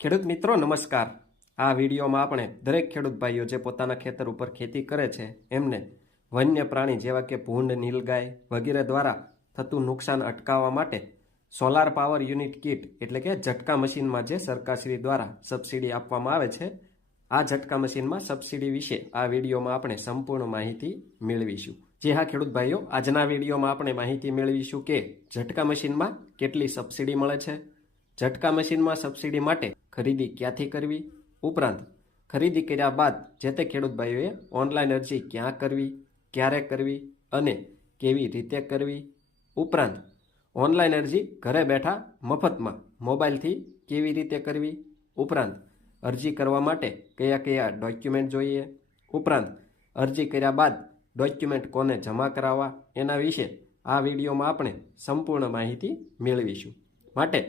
ખેડૂત મિત્રો, નમસ્કાર. આ વિડીયોમાં આપણે દરેક ખેડૂત ભાઈઓ જે પોતાના ખેતર ઉપર ખેતી કરે છે, એમને વન્ય પ્રાણી જેવા કે ભૂંડ, નીલગાય વગેરે દ્વારા થતું નુકસાન અટકાવવા માટે સોલાર પાવર યુનિટ કીટ એટલે કે ઝટકા મશીનમાં જે સરકારશ્રી દ્વારા સબસિડી આપવામાં આવે છે, આ ઝટકા મશીનમાં સબસિડી વિશે આ વિડીયોમાં આપણે સંપૂર્ણ માહિતી મેળવીશું. જે હા, ખેડૂત ભાઈઓ, આજના વિડીયોમાં આપણે માહિતી મેળવીશું કે ઝટકા મશીનમાં કેટલી સબસિડી મળે છે. ઝટકા મશીનમાં સબસિડી માટે ખરીદી ક્યાંથી કરવી? ઉપરાંત, ખરીદી કર્યા બાદ જે તે ખેડૂત ભાઈઓએ ઓનલાઈન અરજી ક્યાં કરવી, ક્યારે કરવી અને કેવી રીતે કરવી? ઉપરાંત, ઓનલાઈન અરજી ઘરે બેઠા મફતમાં મોબાઈલથી કેવી રીતે કરવી? ઉપરાંત, અરજી કરવા માટે કયા કયા ડોક્યુમેન્ટ જોઈએ? ઉપરાંત, અરજી કર્યા બાદ ડોક્યુમેન્ટ કોને જમા કરાવવા? એના વિશે આ વિડીયોમાં આપણે સંપૂર્ણ માહિતી મેળવીશું. માટે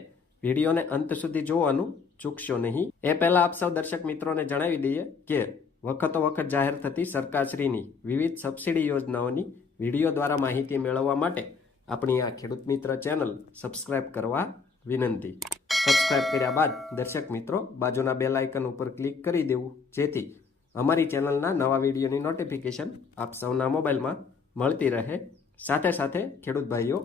વિડીયોને અંત સુધી જોવાનું ચૂકશો નહીં. એ પહેલાં આપ સૌ દર્શક મિત્રોને જણાવી દઈએ કે વખતો વખત જાહેર થતી સરકારશ્રીની વિવિધ સબસિડી યોજનાઓની વીડિયો દ્વારા માહિતી મેળવવા માટે આપણી આ ખેડૂત મિત્ર ચેનલ સબસ્ક્રાઇબ કરવા વિનંતી. સબસ્ક્રાઇબ કર્યા બાદ દર્શક મિત્રો બાજુના બેલ આઇકન ઉપર ક્લિક કરી દેવું. જેથી અમારી ચેનલના નવા વિડીયોની નોટિફિકેશન આપ સૌના મોબાઈલમાં મળતી રહે. સાથે સાથે ખેડૂત ભાઈઓ,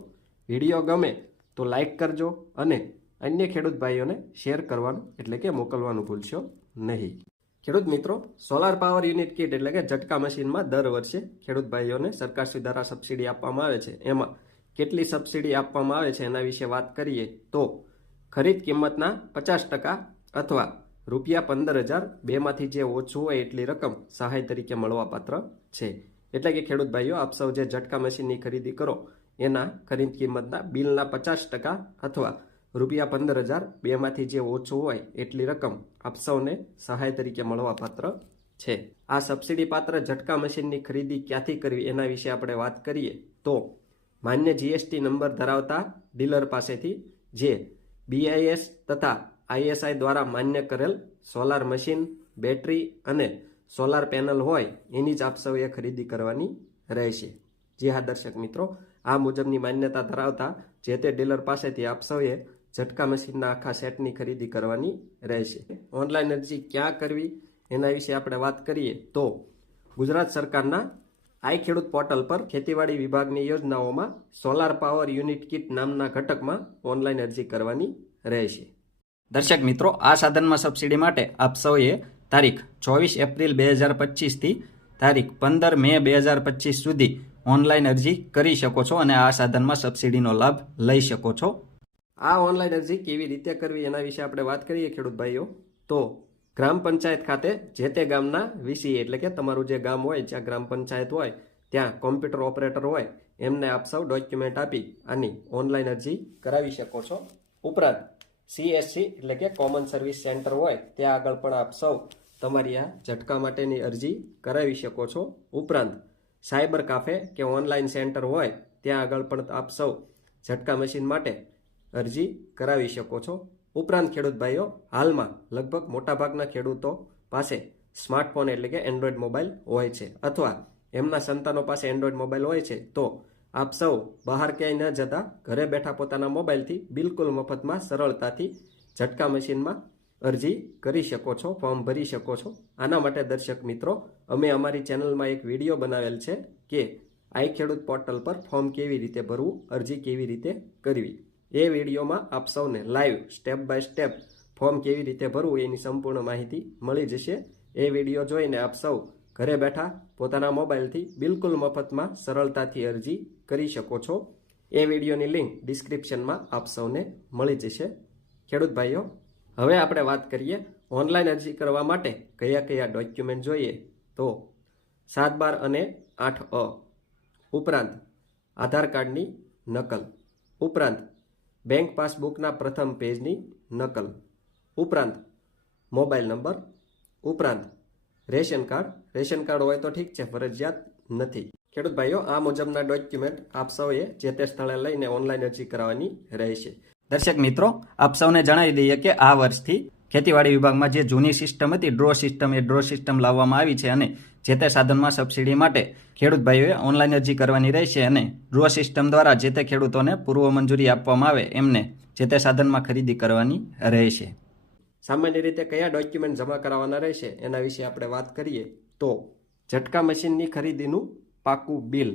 વીડિયો ગમે તો લાઇક કરજો અને અન્ય ખેડૂત ભાઈઓને શેર કરવાનું એટલે કે મોકલવાનું ભૂલશો નહીં. ખેડૂત મિત્રો સોલાર પાવર યુનિટ કીટ એટલે કે ઝટકા મશીનમાં દર વર્ષે ખેડૂત ભાઈઓને સરકારશ્રી દ્વારા સબસિડી આપવામાં આવે છે. એમાં કેટલી સબસિડી આપવામાં આવે છે એના વિશે વાત કરીએ તો ખરીદ કિંમતના પચાસ ટકા અથવા રૂપિયા પંદર હજાર બેમાંથી જે ઓછું હોય એટલી રકમ સહાય તરીકે મળવાપાત્ર છે. એટલે કે ખેડૂત ભાઈઓ, આપ સૌ જે ઝટકા મશીનની ખરીદી કરો, એના ખરીદ કિંમતના બિલના પચાસ ટકા અથવા રૂપિયા પંદર હજાર બેમાંથી જે ઓછું હોય એટલી રકમ આપ સૌને સહાય તરીકે મળવાપાત્ર છે. આ સબસિડી પાત્ર ઝટકા મશીનની ખરીદી ક્યાંથી કરવી એના વિશે આપણે વાત કરીએ તો માન્ય જીએસટી નંબર ધરાવતા ડીલર પાસેથી જે બીઆઈએસ તથા આઈએસઆઈ દ્વારા માન્ય કરેલ સોલાર મશીન, બેટરી અને સોલાર પેનલ હોય એની જ આપ સૌએ ખરીદી કરવાની રહેશે. જી હા, દર્શક મિત્રો, આ મુજબની માન્યતા ધરાવતા જે તે ડીલર પાસેથી આપ સૌએ ઝટકા મશીનના આખા સેટની ખરીદી કરવાની રહેશે. ઓનલાઈન અરજી ક્યાં કરવી એના વિશે આપણે વાત કરીએ તો ગુજરાત સરકારના આઈ ખેડૂત પોર્ટલ પર ખેતીવાડી વિભાગની યોજનાઓમાં સોલાર પાવર યુનિટ કિટ નામના ઘટકમાં ઓનલાઈન અરજી કરવાની રહેશે. દર્શક મિત્રો, આ સાધનમાં સબસિડી માટે આપ સૌએ તારીખ ચોવીસ એપ્રિલ બે હજાર પચીસથી તારીખ પંદર મે બે હજાર પચીસ સુધી ઓનલાઈન અરજી કરી શકો છો અને આ સાધનમાં સબસિડીનો લાભ લઈ શકો છો. આ ઓનલાઈન અરજી કેવી રીતે કરવી એના વિશે આપણે વાત કરીએ, ખેડૂત ભાઈઓ? તો ગ્રામ પંચાયત ખાતે જે તે ગામના વીસી એટલે કે તમારું જે ગામ હોય, જ્યાં ગ્રામ પંચાયત હોય, ત્યાં કોમ્પ્યુટર ઓપરેટર હોય, એમને આપ સૌ ડોક્યુમેન્ટ આપી આની ઓનલાઈન અરજી કરાવી શકો છો. ઉપરાંત સીએસસી એટલે કે કોમન સર્વિસ સેન્ટર હોય, ત્યાં આગળ પણ આપ સૌ તમારી આ ઝટકા માટેની અરજી કરાવી શકો છો. ઉપરાંત સાયબર કાફે કે ઓનલાઈન સેન્ટર હોય, ત્યાં આગળ પણ આપ સૌ ઝટકા મશીન માટે અરજી કરાવી શકો છો. ઉપરાંત ખેડૂત ભાઈઓ, હાલમાં લગભગ મોટાભાગના ખેડૂતો પાસે સ્માર્ટફોન એટલે કે એન્ડ્રોઈડ મોબાઈલ હોય છે અથવા એમના સંતાનો પાસે એન્ડ્રોઈડ મોબાઈલ હોય છે તો આપ સૌ બહાર ક્યાંય ન જતા ઘરે બેઠા પોતાના મોબાઈલથી બિલકુલ મફતમાં સરળતાથી ઝટકા મશીનમાં અરજી કરી શકો છો, ફોર્મ ભરી શકો છો. આના માટે દર્શક મિત્રો, અમે અમારી ચેનલમાં એક વીડિયો બનાવેલ છે કે આઈ ખેડૂત પોર્ટલ પર ફોર્મ કેવી રીતે ભરવું, અરજી કેવી રીતે કરવી. એ વિડીયોમાં આપ સૌને live step by step form કેવી રીતે ભરવું એની સંપૂર્ણ માહિતી મળી જશે. એ વીડિયો જોઈને આપ સૌ ઘરે બેઠા પોતાના મોબાઈલથી બિલકુલ મફતમાં સરળતાથી અરજી કરી શકો છો. એ વિડીયોની લિંક ડિસ્ક્રિપ્શનમાં આપ સૌને મળી જશે. ખેડૂત ભાઈઓ, હવે આપણે વાત કરીએ ઓનલાઈન અરજી કરવા માટે કયા કયા ડોક્યુમેન્ટ જોઈએ. તો સાત બાર અને આઠ અ, ઉપરાંત આધાર કાર્ડની નકલ, ઉપરાંત બેંક પાસબુકના પ્રથમ પેજની નકલ. ઉપરાંત મોબાઈલ નંબર. ઉપરાંત રેશન કાર્ડ. રેશન કાર્ડ હોય તો ઠીક છે, ફરજિયાત નથી. ખેડૂત ભાઈઓ, આ મુજબના ડોક્યુમેન્ટ આપ સૌએ જે તે સ્થળે લઈને ઓનલાઈન અરજી કરાવવાની રહેશે. દર્શક મિત્રો, આપ સૌને જણાવી દઈએ કે આ વર્ષથી ખેતીવાડી વિભાગમાં જે જૂની સિસ્ટમ હતી, ડ્રો સિસ્ટમ એ ડ્રો સિસ્ટમ લાવવામાં આવી છે અને જે તે સાધનમાં સબસિડી માટે ખેડૂત ભાઈઓએ ઓનલાઈન અરજી કરવાની રહેશે અને ડ્રો સિસ્ટમ દ્વારા જે તે ખેડૂતોને પૂર્વ મંજૂરી આપવામાં આવે એમને જે તે સાધનમાં ખરીદી કરવાની રહેશે. સામાન્ય રીતે કયા ડોક્યુમેન્ટ જમા કરાવવાના રહેશે એના વિશે આપણે વાત કરીએ તો ઝટકા મશીનની ખરીદીનું પાકું બિલ.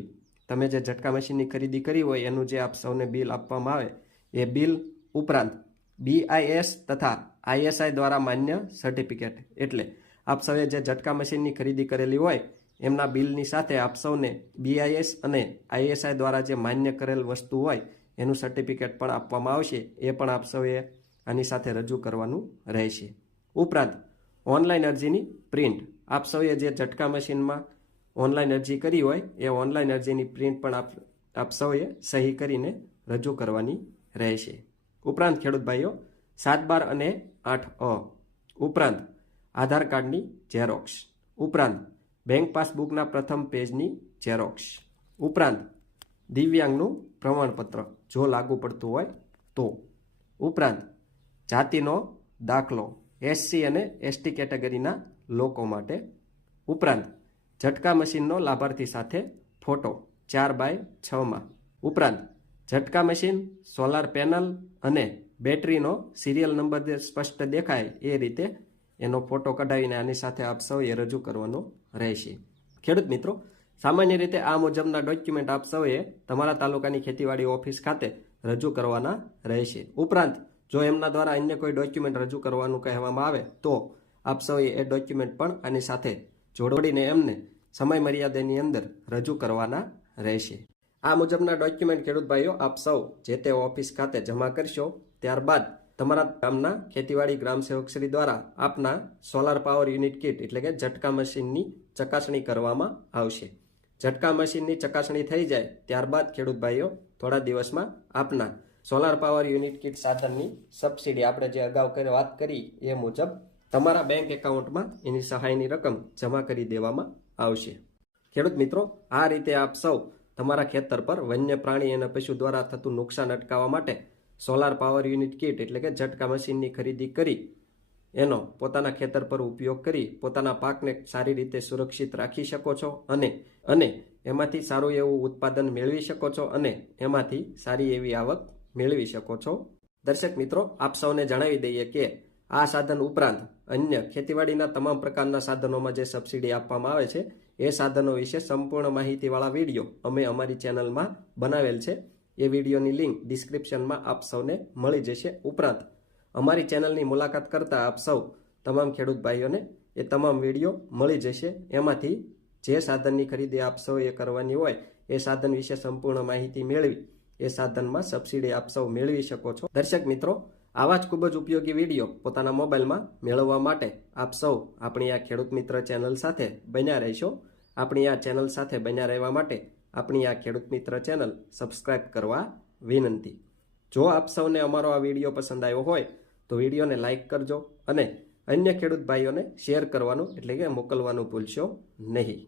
તમે જે ઝટકા મશીનની ખરીદી કરી હોય એનું જે આપ સૌને બિલ આપવામાં આવે એ બિલ ઉપરાંત બીઆઈએસ તથા આઈએસઆઈ દ્વારા માન્ય સર્ટિફિકેટ એટલે આપ સૌએ જે ઝટકા મશીનની ખરીદી કરેલી હોય, એમના બિલની સાથે આપ સૌને બીઆઈએસ અને આઈએસઆઈ દ્વારા જે માન્ય કરેલ વસ્તુ હોય, એનું સર્ટિફિકેટ પણ આપવામાં આવશે. એ પણ આપ સૌએ આની સાથે રજૂ કરવાનું રહેશે. ઉપરાંત ઓનલાઈન અરજીની પ્રિન્ટ આપ સૌએ જે ઝટકા મશીનમાં ઓનલાઈન અરજી કરી હોય, એ ઓનલાઈન અરજીની પ્રિન્ટ પણ આપ આપ સૌએ સહી કરીને રજૂ કરવાની રહેશે. ઉપરાંત, ખેડૂત ભાઈઓ, સાત બાર અને આઠ અ. ઉપરાંત આધાર કાર્ડની ઝેરોક્ષ ઉપરાંત બેંક પાસબુકના પ્રથમ પેજની ઝેરોક્ષ ઉપરાંત, દિવ્યાંગનું પ્રમાણપત્ર જો લાગુ પડતું હોય તો. ઉપરાંત, જાતિનો દાખલો એસસી અને એસટી કેટેગરીના લોકો માટે. ઉપરાંત, ઝટકા મશીનનો લાભાર્થી સાથે ફોટો ચાર બાય છમાં ઉપરાંત, ઝટકા મશીન, સોલાર પેનલ અને બેટરીનો સિરિયલ નંબર સ્પષ્ટ દેખાય એ રીતે એનો ફોટો કઢાવીને આની સાથે આપ સૌએ રજૂ કરવાનો રહેશે. ખેડૂત મિત્રો, સામાન્ય રીતે આ મુજબના ડોક્યુમેન્ટ આપ સૌએ તમારા તાલુકાની ખેતીવાડી ઓફિસ ખાતે રજૂ કરવાના રહેશે. ઉપરાંત, જો એમના દ્વારા અન્ય કોઈ ડોક્યુમેન્ટ રજૂ કરવાનું કહેવામાં આવે, તો આપ સૌએ એ ડોક્યુમેન્ટ પણ આની સાથે જોડીને એમને સમય મર્યાદાની અંદર રજૂ કરવાના રહેશે. આ મુજબના ડોક્યુમેન્ટ ખેડૂત ભાઈઓ, આપ સૌ જે તે ઓફિસ ખાતે જમા કરશો, ત્યારબાદ તમારા ગામના ખેતીવાડી ગ્રામ સેવકશ્રી દ્વારા આપના સોલાર પાવર યુનિટ કીટ એટલે કે ઝટકા મશીનની ચકાસણી કરવામાં આવશે. ઝટકા મશીનની ચકાસણી થઈ જાય ત્યારબાદ ખેડૂત ભાઈઓ થોડા દિવસમાં આપના સોલાર પાવર યુનિટ કીટ સાધનની સબસિડી આપણે જે અગાઉ વાત કરી એ મુજબ તમારા બેંક એકાઉન્ટમાં એની સહાયની રકમ જમા કરી દેવામાં આવશે. ખેડૂત મિત્રો, આ રીતે આપ સૌ તમારા ખેતર પર વન્ય પ્રાણી અને પશુ દ્વારા થતું નુકસાન અટકાવવા માટે સોલાર પાવર યુનિટ કીટ એટલે કે ઝટકા મશીનની ખરીદી કરી, એનો પોતાના ખેતર પર ઉપયોગ કરી, પોતાના પાકને સારી રીતે સુરક્ષિત રાખી શકો છો અને અને એમાંથી સારું એવું ઉત્પાદન મેળવી શકો છો અને એમાંથી સારી એવી આવક મેળવી શકો છો. દર્શક મિત્રો, આપ સૌને જણાવી દઈએ કે આ સાધન ઉપરાંત અન્ય ખેતીવાડીના તમામ પ્રકારના સાધનોમાં જે સબસિડી આપવામાં આવે છે, એ સાધનો વિશે સંપૂર્ણ માહિતીવાળા વીડિયો અમે અમારી ચેનલમાં બનાવેલ છે. એ વિડીયોની લિંક ડિસ્ક્રિપ્શનમાં આપ સૌને મળી જશે ઉપરાંત. અમારી ચેનલની મુલાકાત કરતા આપ સૌ તમામ ખેડૂત ભાઈઓને એ તમામ વીડિયો મળી જશે. એમાંથી જે સાધનની ખરીદી આપ સૌ એ કરવાની હોય, એ સાધન વિશે સંપૂર્ણ માહિતી મેળવી, એ સાધનમાં સબસિડી આપ સૌ મેળવી શકો છો. દર્શક મિત્રો, આવા જ ખૂબ જ ઉપયોગી વીડિયો પોતાના મોબાઈલમાં મેળવવા માટે આપ સૌ આપણી આ ખેડૂત મિત્ર ચેનલ સાથે બન્યા રહેશો. આપણી આ ચેનલ સાથે બન્યા રહેવા માટે આપણી આ ખેડૂત મિત્ર ચેનલ સબસ્ક્રાઇબ કરવા વિનંતી. જો આપ સૌને અમારો આ વીડિયો પસંદ આવ્યો હોય, તો વિડીયોને લાઇક કરજો અને અન્ય ખેડૂત ભાઈઓને શેર કરવાનું એટલે કે મોકલવાનું ભૂલશો નહીં.